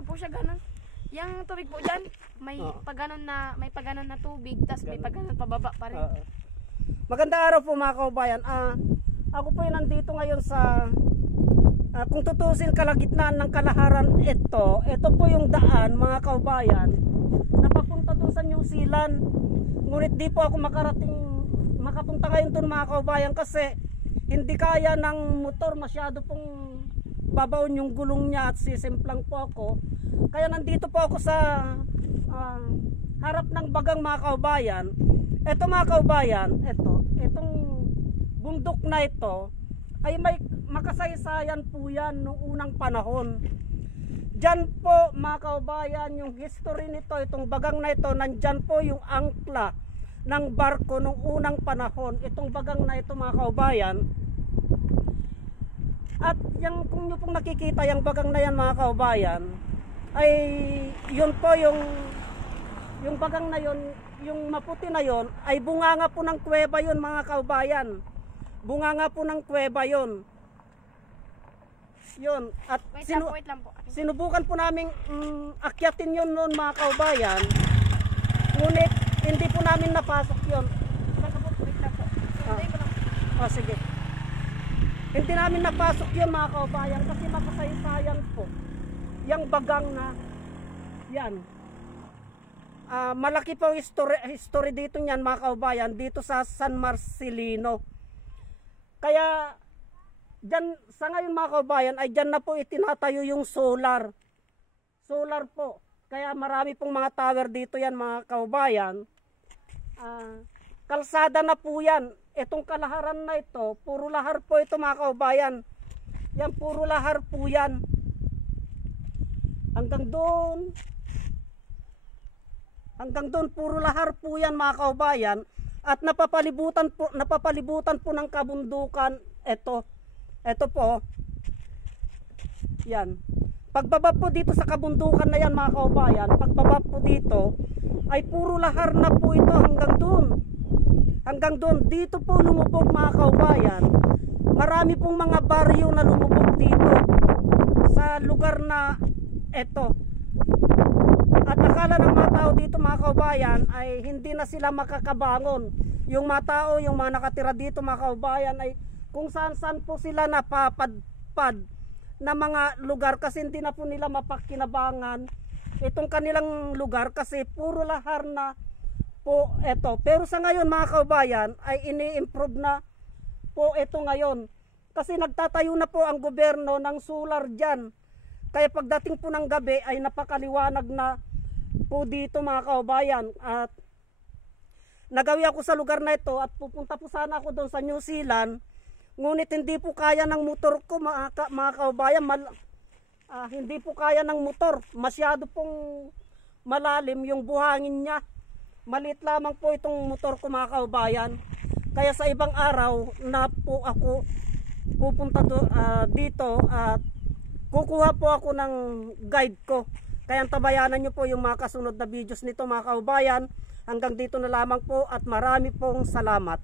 ano po siya ganun. Yung tubig po dyan, may paganon na tubig, tas may paganon pababa pa rin. Magandang araw po mga kaubayan. Ako po ay nandito ngayon sa kung tutusin kalagitnaan ng Kalaharan ito po yung daan mga kaubayan na papunta doon sa New Zealand. Ngunit di po ako makapunta ngayon doon mga kaubayan kasi hindi kaya ng motor, masyado pong babaon yung gulong niya at sisimplang po ako. Kaya nandito po ako sa harap ng bagang mga kaubayan. Ito mga kaubayan, itong bundok na ito ay may makasaysayan po yan noong unang panahon. Diyan po mga kaubayan yung history nito, itong bagang na ito, nandyan po yung angkla ng barko noong unang panahon. Itong bagang na ito mga kaubayan. At yung, kung nyo pong nakikita yung bagang na yan mga kaubayan, ay yun po yung bagang na yun, yung maputi na yun, ay bunganga po ng kuweba yun mga kaubayan. Bunganga po ng kuweba yun. Yun. At Wait lang po. sinubukan po namin akyatin yun noon mga kaubayan. Ngunit hindi po namin napasok yun. Wait lang po. Sige. Hindi namin napasok yun mga kaubayan kasi makasaysayan po. Yang bagang na yan. Malaki po history dito niyan mga kaubayan, dito sa San Marcelino. Kaya dyan, sa ngayon mga kaubayan, ay dyan na po itinatayo yung solar. Solar po. Kaya marami pong mga tower dito yan mga kaubayan. Kalsada na po yan. Itong Kalaharan na ito, puro lahar po ito mga kaubayan. Yan, puro lahar po yan. Hanggang doon, puro lahar po yan mga kaubayan. At napapalibutan po ng kabundukan ito po. Yan. Pagbaba po dito sa kabundukan na yan mga kaubayan, pagbaba po dito ay puro lahar na po ito hanggang doon. Hanggang doon, dito po lumubog mga kaubayan. Marami pong mga baryo na lumubog dito sa lugar na ito. At akala ng mga tao dito mga kaubayan ay hindi na sila makakabangon. Yung mga tao, yung mga nakatira dito mga kaubayan ay kung saan-saan po sila napapadpad na mga lugar kasi hindi na po nila mapakinabangan itong kanilang lugar kasi puro lahar na po ito. Pero sa ngayon mga kaubayan ay ini-improve na po ito ngayon kasi nagtatayo na po ang gobyerno ng solar dyan. Kaya pagdating po ng gabi ay napakaliwanag na po dito mga kaubayan. At nagawi ako sa lugar na ito at pupunta po sana ako doon sa New Zealand. Ngunit hindi po kaya ng motor ko mga kaubayan. Hindi po kaya ng motor. Masyado pong malalim yung buhangin niya. Maliit lamang po itong motor ko mga kaubayan. Kaya sa ibang araw na po ako pupunta dito at kukuha po ako ng guide ko. Kaya tabayanan nyo po yung mga kasunod na videos nito mga kaubayan. Hanggang dito na lamang po at marami pong salamat.